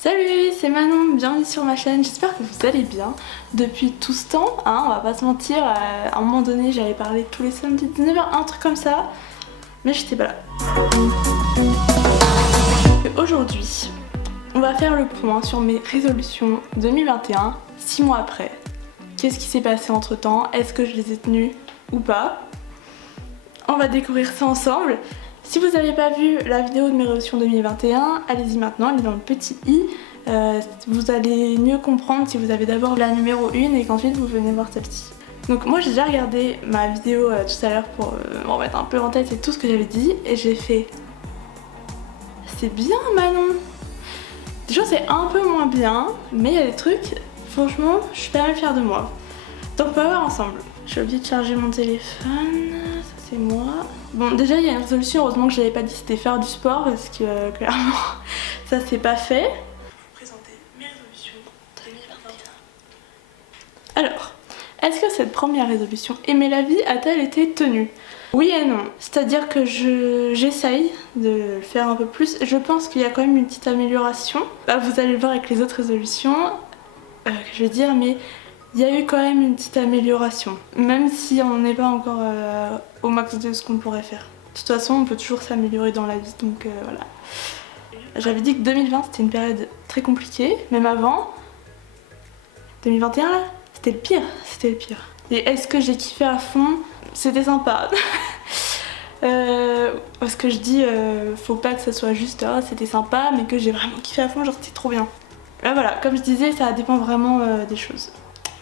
Salut, c'est Manon, bienvenue sur ma chaîne, j'espère que vous allez bien. Depuis tout ce temps, on va pas se mentir, à un moment donné j'avais parlé tous les samedis 19h, un truc comme ça, mais j'étais pas là. Aujourd'hui, on va faire le point sur mes résolutions 2021, 6 mois après. Qu'est-ce qui s'est passé entre temps? Est-ce que je les ai tenues ou pas? On va découvrir ça ensemble. Si vous n'avez pas vu la vidéo de mes résolutions 2021, allez-y maintenant, elle est dans le petit i. Vous allez mieux comprendre si vous avez d'abord la numéro 1 et qu'ensuite vous venez voir celle-ci. Donc moi j'ai déjà regardé ma vidéo tout à l'heure pour me remettre un peu en tête et tout ce que j'avais dit et j'ai fait... C'est bien Manon! Déjà c'est un peu moins bien, mais il y a des trucs, franchement je suis pas mal fière de moi. Donc on va voir ensemble. Je suis obligée de charger mon téléphone, ça c'est moi. Bon déjà il y a une résolution, heureusement que je l'avais pas dit, c'était faire du sport parce que clairement ça c'est pas fait. Je vais vous présenter mes résolutions 2021. Alors, est-ce que cette première résolution, aimer la vie, a-t-elle été tenue? Oui et non, c'est-à-dire que j'essaye de le faire un peu plus. Je pense qu'il y a quand même une petite amélioration. Vous allez le voir avec les autres résolutions, que je vais dire, mais il y a eu quand même une petite amélioration, même si on n'est pas encore au max de ce qu'on pourrait faire. De toute façon, on peut toujours s'améliorer dans la vie, donc voilà. J'avais dit que 2020 c'était une période très compliquée, même avant. 2021 là, c'était le pire, c'était le pire. Et est-ce que j'ai kiffé à fond? C'était sympa. Parce que je dis, faut pas que ça soit juste c'était sympa, mais que j'ai vraiment kiffé à fond, genre c'était trop bien. Là voilà, comme je disais, ça dépend vraiment des choses.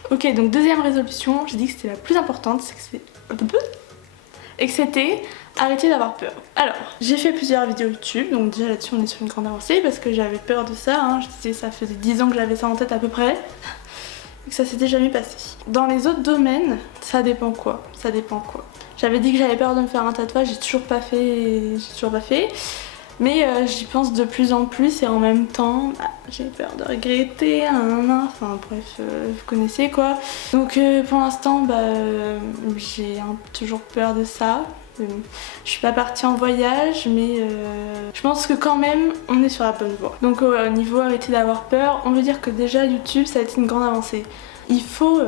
Ok, donc deuxième résolution, j'ai dit que c'était la plus importante, c'est que c'était arrêter d'avoir peur. Alors, j'ai fait plusieurs vidéos YouTube, donc déjà là-dessus on est sur une grande avancée parce que j'avais peur de ça, je disais ça faisait 10 ans que j'avais ça en tête à peu près, et que ça s'était jamais passé. Dans les autres domaines, ça dépend quoi, ça dépend quoi. J'avais dit que j'avais peur de me faire un tatouage, j'ai toujours pas fait. Mais j'y pense de plus en plus et en même temps, j'ai peur de regretter, enfin bref, vous connaissez quoi. Donc pour l'instant, j'ai toujours peur de ça. Je suis pas partie en voyage, mais je pense que quand même, on est sur la bonne voie. Donc au niveau arrêter d'avoir peur, on veut dire que déjà YouTube, ça a été une grande avancée. Il faut...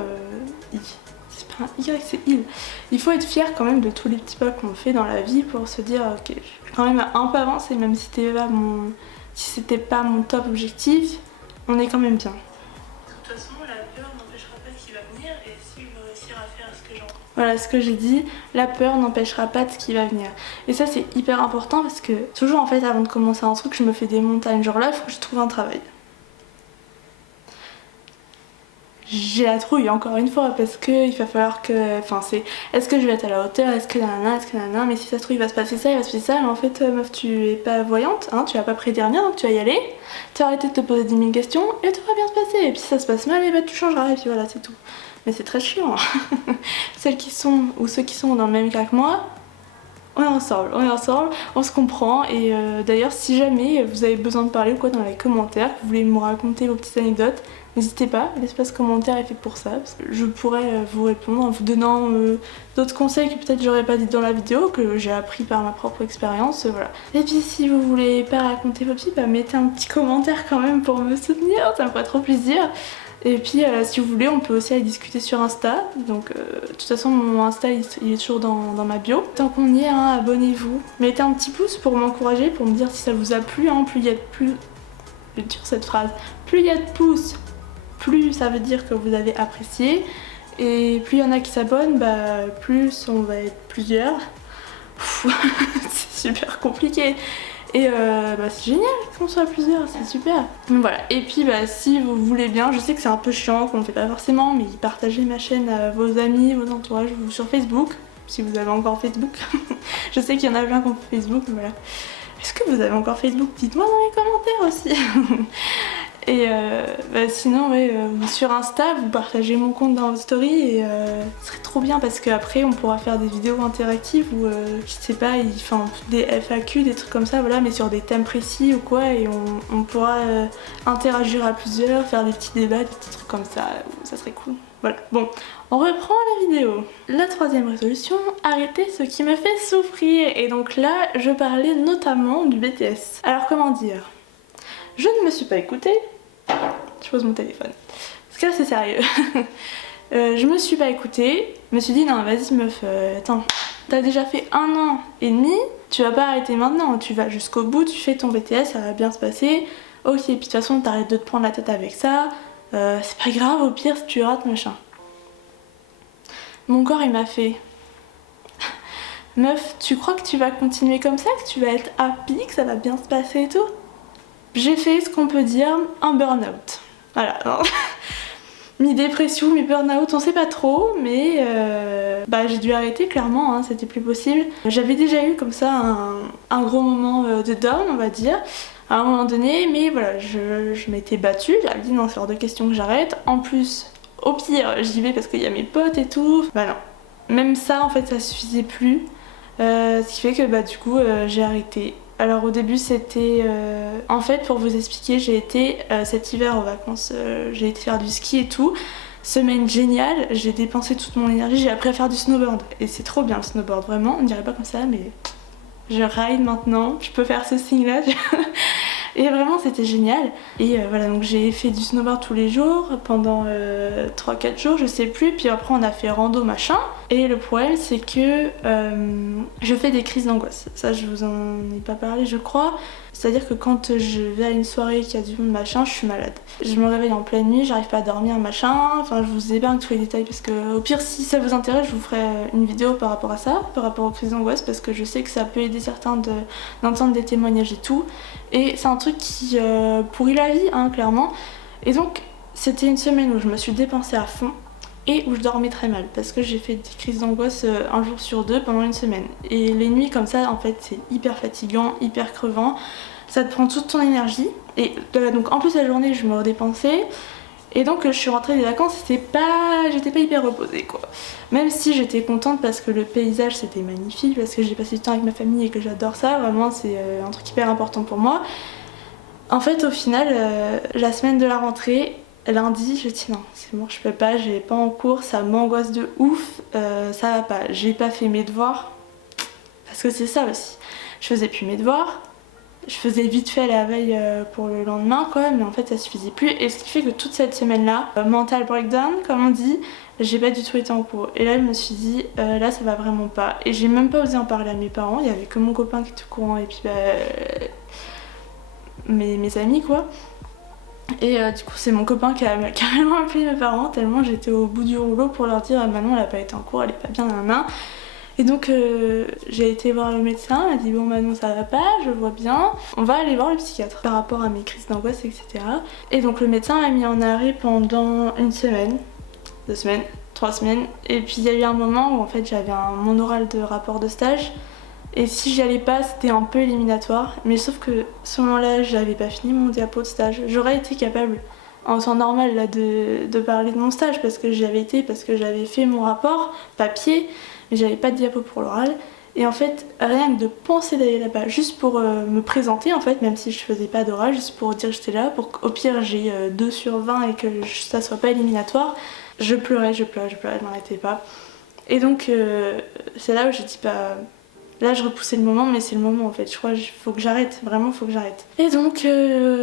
c'est pas un Y, c'est il. Il faut être fier quand même de tous les petits pas qu'on fait dans la vie pour se dire ok, je vais quand même un peu avancer, même si c'était pas mon top objectif, on est quand même bien. De toute façon, la peur n'empêchera pas ce qui va venir et si je veux réussir à faire ce que j'ai envie. Voilà ce que j'ai dit, la peur n'empêchera pas de ce qui va venir. Et ça c'est hyper important parce que toujours en fait avant de commencer un truc, je me fais des montagnes, genre là il faut que je trouve un travail. J'ai la trouille encore une fois parce que il va falloir que... Enfin c'est... Est-ce que je vais être à la hauteur? Est-ce que nanana, mais si ça se trouve il va se passer ça, il va se passer ça, mais en fait meuf tu es pas voyante, tu vas pas prédire donc tu vas y aller, tu vas arrêter de te poser 10 000 questions et tout va bien se passer. Et puis si ça se passe mal, et tu changeras et puis voilà c'est tout. Mais c'est très chiant. Celles qui sont ou ceux qui sont dans le même cas que moi, on est ensemble, on se comprend et d'ailleurs si jamais vous avez besoin de parler ou quoi dans les commentaires, que vous voulez me raconter vos petites anecdotes, n'hésitez pas, l'espace commentaire est fait pour ça, parce que je pourrais vous répondre en vous donnant d'autres conseils que peut-être j'aurais pas dit dans la vidéo, que j'ai appris par ma propre expérience, voilà. Et puis si vous voulez pas raconter vos petits, mettez un petit commentaire quand même pour me soutenir, ça me ferait trop plaisir. Et puis si vous voulez on peut aussi aller discuter sur Insta, donc de toute façon mon Insta il est toujours dans ma bio. Tant qu'on y est, abonnez-vous, mettez un petit pouce pour m'encourager, pour me dire si ça vous a plu, plus il y a de plus... Je vais dire cette phrase, plus il y a de pouces, plus ça veut dire que vous avez apprécié, et plus il y en a qui s'abonnent, plus on va être plusieurs. C'est super compliqué. Et c'est génial qu'on soit plusieurs, c'est super. Donc voilà, et puis si vous voulez bien, je sais que c'est un peu chiant, qu'on ne fait pas forcément, mais partagez ma chaîne à vos amis, vos entourages, ou sur Facebook, si vous avez encore Facebook. Je sais qu'il y en a plein qui ont Facebook, mais voilà. Est-ce que vous avez encore Facebook? Dites-moi dans les commentaires aussi. Et sinon sur Insta vous partagez mon compte dans vos stories et ce serait trop bien parce qu'après on pourra faire des vidéos interactives ou je sais pas, des FAQ, des trucs comme ça, voilà, mais sur des thèmes précis ou quoi, et on pourra interagir à plusieurs, faire des petits débats, des petits trucs comme ça serait cool. Voilà, bon, on reprend la vidéo. La troisième résolution, arrêter ce qui me fait souffrir. Et donc là, je parlais notamment du BTS. Alors comment dire ? je ne me suis pas écoutée. Je pose mon téléphone. Parce que là c'est sérieux. Je me suis pas écoutée. Je me suis dit non vas-y meuf, attends. T'as déjà fait 1 an et demi, tu vas pas arrêter maintenant. Tu vas jusqu'au bout, tu fais ton BTS, ça va bien se passer. Ok, puis de toute façon t'arrêtes de te prendre la tête avec ça. C'est pas grave, au pire si tu rates machin. Mon corps il m'a fait... Meuf, tu crois que tu vas continuer comme ça, que tu vas être happy, que ça va bien se passer et tout? J'ai fait ce qu'on peut dire un burn-out. Voilà. Mi-dépression, mi-burn-out, on sait pas trop, mais j'ai dû arrêter clairement, hein, c'était plus possible. J'avais déjà eu comme ça un gros moment de down, on va dire, à un moment donné, mais voilà, je m'étais battue, j'avais dit non, c'est hors de question que j'arrête. En plus, au pire, j'y vais parce qu'il y a mes potes et tout. Bah non. Même ça, en fait, ça suffisait plus. Ce qui fait que du coup, j'ai arrêté. Alors au début c'était... En fait pour vous expliquer, j'ai été cet hiver en vacances, j'ai été faire du ski et tout. Semaine géniale, j'ai dépensé toute mon énergie, j'ai appris à faire du snowboard. Et c'est trop bien le snowboard, vraiment, on dirait pas comme ça mais... Je ride maintenant, je peux faire ce signe là. Et vraiment c'était génial. Et voilà, donc j'ai fait du snowboard tous les jours pendant 3-4 jours, je sais plus. Puis après on a fait rando machin. Et le problème c'est que je fais des crises d'angoisse. Ça je vous en ai pas parlé je crois. C'est-à-dire que quand je vais à une soirée qui a du monde machin, je suis malade. Je me réveille en pleine nuit, j'arrive pas à dormir machin. Enfin je vous épargne tous les détails parce que au pire si ça vous intéresse je vous ferai une vidéo par rapport à ça, par rapport aux crises d'angoisse parce que je sais que ça peut aider certains d'entendre des témoignages et tout. Et c'est un truc qui pourrit la vie hein, clairement. Et donc c'était une semaine où je me suis dépensée à fond et où je dormais très mal parce que j'ai fait des crises d'angoisse un jour sur deux pendant une semaine. Et les nuits comme ça en fait c'est hyper fatigant, hyper crevant, ça te prend toute ton énergie et donc en plus la journée je me redépensais et donc je suis rentrée des vacances et j'étais pas hyper reposée quoi. Même si j'étais contente parce que le paysage c'était magnifique, parce que j'ai passé du temps avec ma famille et que j'adore ça, vraiment c'est un truc hyper important pour moi. En fait au final la semaine de la rentrée, lundi, je dis non, c'est bon, je peux pas, j'ai pas en cours, ça m'angoisse de ouf, ça va pas. J'ai pas fait mes devoirs, parce que c'est ça aussi. Je faisais plus mes devoirs, je faisais vite fait la veille pour le lendemain, quoi, mais en fait ça suffisait plus. Et ce qui fait que toute cette semaine-là, mental breakdown, comme on dit, j'ai pas du tout été en cours. Et là, je me suis dit, là ça va vraiment pas. Et j'ai même pas osé en parler à mes parents, il y avait que mon copain qui était au courant, et puis mes amis, quoi. Et du coup c'est mon copain qui a carrément appelé mes parents tellement j'étais au bout du rouleau pour leur dire Manon elle a pas été en cours, elle est pas bien nan. Et donc j'ai été voir le médecin, il m'a dit bon Manon ça va pas, je vois bien, on va aller voir le psychiatre par rapport à mes crises d'angoisse etc. Et donc le médecin m'a mis en arrêt pendant 1 semaine, 2 semaines, 3 semaines. Et puis il y a eu un moment où en fait j'avais mon oral de rapport de stage. Et si j'y allais pas, c'était un peu éliminatoire. Mais sauf que ce moment-là, j'avais pas fini mon diapo de stage. J'aurais été capable, en temps normal, là, de parler de mon stage parce que j'y avais été, parce que j'avais fait mon rapport papier, mais j'avais pas de diapo pour l'oral. Et en fait, rien que de penser d'aller là-bas, juste pour me présenter, en fait, même si je faisais pas d'oral, juste pour dire que j'étais là, pour qu'au pire j'ai 2 sur 20 et que ça soit pas éliminatoire, je pleurais, je m'arrêtais pas. Et donc, c'est là où j'ai dit, là je repoussais le moment mais c'est le moment en fait, je crois qu'il faut que j'arrête, vraiment faut que j'arrête. Et donc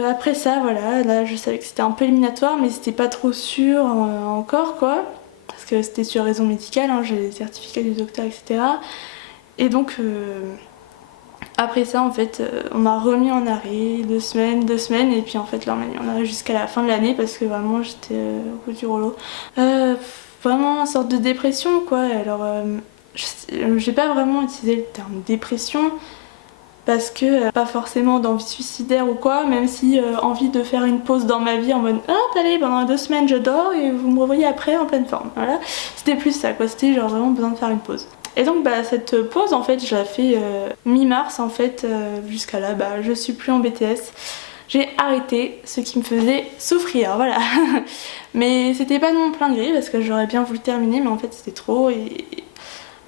après ça voilà, là je savais que c'était un peu éliminatoire mais c'était pas trop sûr encore quoi, parce que c'était sur raison médicale, hein, j'ai les certificats du docteur etc. Et donc après ça en fait on m'a remis en arrêt 2 semaines et puis en fait là on m'a mis en arrêt jusqu'à la fin de l'année parce que vraiment j'étais au bout du rouleau. Vraiment une sorte de dépression quoi, alors... j'ai pas vraiment utilisé le terme dépression parce que pas forcément d'envie suicidaire ou quoi, même si envie de faire une pause dans ma vie en mode ah allez pendant 2 semaines je dors et vous me revoyez après en pleine forme, voilà. C'était plus ça quoi, c'était genre vraiment besoin de faire une pause. Et donc cette pause en fait je la fais mi-mars en fait, jusqu'à là je suis plus en BTS. J'ai arrêté ce qui me faisait souffrir, voilà. Mais c'était pas de mon plein gré parce que j'aurais bien voulu terminer mais en fait c'était trop et...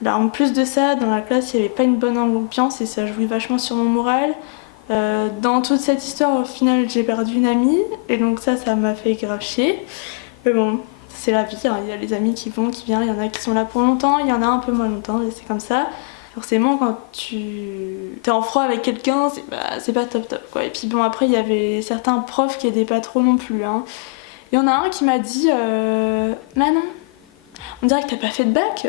Là, en plus de ça, dans la classe, il n'y avait pas une bonne ambiance et ça jouait vachement sur mon moral. Dans toute cette histoire, au final, j'ai perdu une amie et donc ça m'a fait grave chier. Mais bon, c'est la vie, hein. Il y a les amis qui vont, qui viennent, il y en a qui sont là pour longtemps, il y en a un peu moins longtemps et c'est comme ça. forcément quand tu t'es en froid avec quelqu'un, c'est pas top quoi. Et puis bon, après il y avait certains profs qui aidaient pas trop non plus, hein. Il y en a un qui m'a dit Manon, on dirait que t'as pas fait de bac.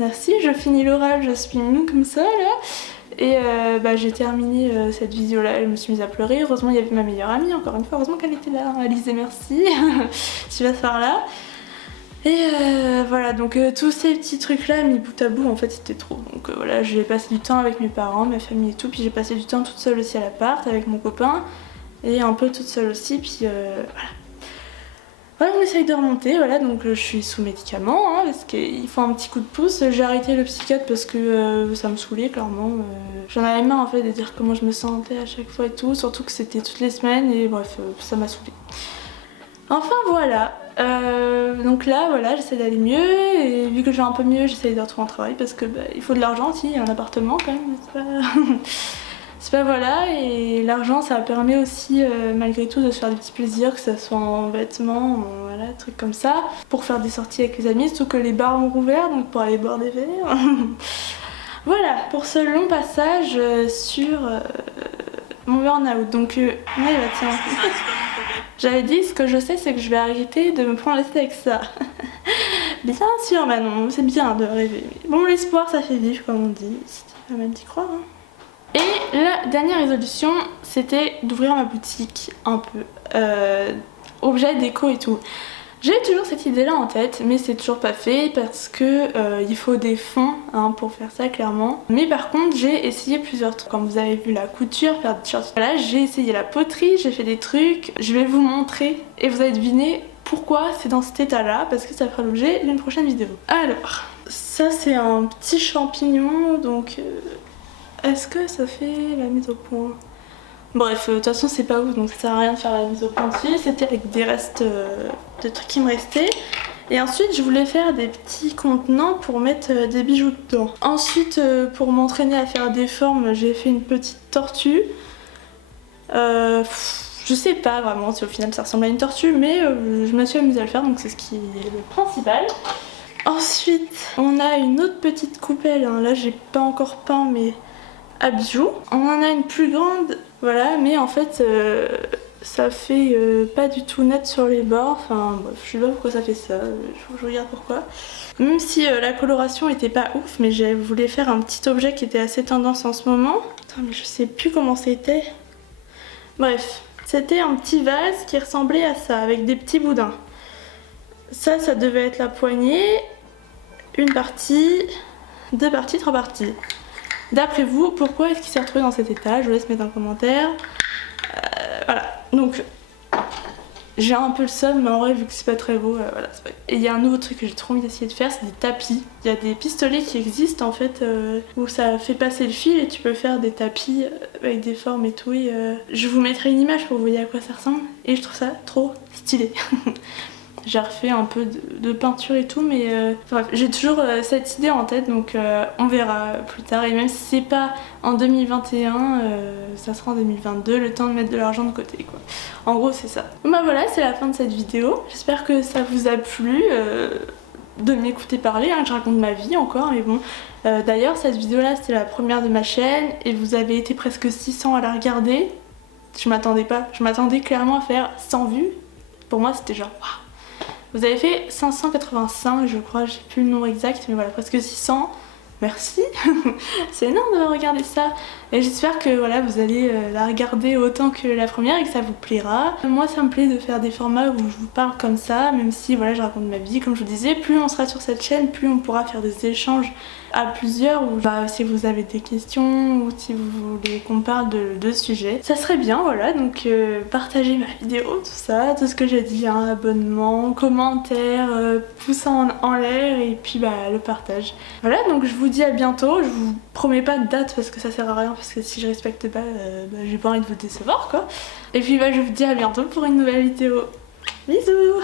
Merci, je finis l'oral, je suis mou comme ça là. Et j'ai terminé cette vidéo là, je me suis mise à pleurer. Heureusement il y avait ma meilleure amie, encore une fois, heureusement qu'elle était là, Alizé, merci. Tu vas se faire là. Et voilà, donc tous ces petits trucs là mis bout à bout, en fait c'était trop. Donc voilà, j'ai passé du temps avec mes parents, ma famille et tout, puis j'ai passé du temps toute seule aussi à l'appart avec mon copain et un peu toute seule aussi, puis voilà. Voilà, on essaye de remonter, voilà, donc je suis sous médicaments, hein, parce qu'il faut un petit coup de pouce. J'ai arrêté le psychiatre parce que ça me saoulait, clairement. J'en avais marre en fait de dire comment je me sentais à chaque fois et tout, surtout que c'était toutes les semaines et bref, ça m'a saoulée. Enfin voilà, donc là voilà, j'essaie d'aller mieux et vu que je vais un peu mieux, j'essaie de retrouver un travail parce que il faut de l'argent aussi, un appartement quand même, c'est pas... C'est pas voilà, et l'argent ça permet aussi malgré tout de se faire des petits plaisirs, que ce soit en vêtements, voilà, trucs comme ça, pour faire des sorties avec les amis, surtout que les bars ont rouvert, donc pour aller boire des verres. Voilà, pour ce long passage sur mon burn-out. Donc, ouais, bah tiens, j'avais dit, ce que je sais, c'est que je vais arrêter de me prendre la tête avec ça. Bien sûr, bah non, c'est bien de rêver. Bon, l'espoir ça fait vivre, comme on dit, c'est pas mal d'y croire, hein. Et la dernière résolution, c'était d'ouvrir ma boutique un peu, objet déco et tout. J'ai toujours cette idée là en tête, mais c'est toujours pas fait parce que il faut des fonds hein, pour faire ça clairement. Mais par contre j'ai essayé plusieurs trucs, comme vous avez vu la couture, faire des shorts. Voilà, j'ai essayé la poterie, j'ai fait des trucs, je vais vous montrer et vous allez deviner pourquoi c'est dans cet état là, parce que ça fera l'objet d'une prochaine vidéo. Alors, ça c'est un petit champignon, donc... Est-ce que ça fait la mise au point? Bref, de toute façon c'est pas ouf donc ça sert à rien de faire la mise au point dessus. C'était avec des restes de trucs qui me restaient. Et ensuite je voulais faire des petits contenants pour mettre des bijoux dedans. Ensuite pour m'entraîner à faire des formes, j'ai fait une petite tortue. Je sais pas vraiment si au final ça ressemble à une tortue, mais je me suis amusée à le faire donc c'est ce qui est le principal. Ensuite on a une autre petite coupelle, hein. Là j'ai pas encore peint mais... à bijoux. On en a une plus grande, voilà, mais en fait ça fait pas du tout net sur les bords, enfin bref, je sais pas pourquoi ça fait ça, je regarde pourquoi. Même si la coloration était pas ouf, mais je voulais faire un petit objet qui était assez tendance en ce moment. Attends, mais je sais plus comment c'était. Bref, c'était un petit vase qui ressemblait à ça, avec des petits boudins. Ça devait être la poignée, une partie, deux parties, trois parties. D'après vous, pourquoi est-ce qu'il s'est retrouvé dans cet état? Je vous laisse mettre un commentaire. Voilà, donc j'ai un peu le seum, mais en vrai, vu que c'est pas très beau, voilà. Et il y a un nouveau truc que j'ai trop envie d'essayer de faire, c'est des tapis. Il y a des pistolets qui existent en fait, où ça fait passer le fil et tu peux faire des tapis avec des formes et tout. Et, je vous mettrai une image pour que vous voyez à quoi ça ressemble. Et je trouve ça trop stylé. J'ai refait un peu de peinture et tout, mais bref, j'ai toujours cette idée en tête, donc on verra plus tard. Et même si c'est pas en 2021, ça sera en 2022, le temps de mettre de l'argent de côté, quoi. En gros, c'est ça. Bon bah voilà, c'est la fin de cette vidéo. J'espère que ça vous a plu de m'écouter parler, hein, que je raconte ma vie encore, mais bon. D'ailleurs, cette vidéo-là, c'était la première de ma chaîne, et vous avez été presque 600 à la regarder. Je m'attendais pas, je m'attendais clairement à faire 100 vues. Pour moi, c'était genre, waouh. Vous avez fait 585 je crois, j'ai plus le nombre exact, mais voilà, presque 600. Merci. C'est énorme de regarder ça. Et j'espère que voilà, vous allez la regarder autant que la première et que ça vous plaira. Moi ça me plaît de faire des formats où je vous parle comme ça, même si voilà, je raconte ma vie, comme je vous disais. Plus on sera sur cette chaîne, plus on pourra faire des échanges à plusieurs, ou bah, si vous avez des questions ou si vous voulez qu'on parle de sujets, ça serait bien, voilà. Donc partagez ma vidéo, tout ça, tout ce que j'ai dit, hein, abonnement, commentaire, pouce en l'air et puis bah le partage. Voilà, donc je vous dis à bientôt. Je vous promets pas de date parce que ça sert à rien, parce que si je respecte pas, j'ai pas envie de vous décevoir quoi. Et puis bah je vous dis à bientôt pour une nouvelle vidéo. Bisous.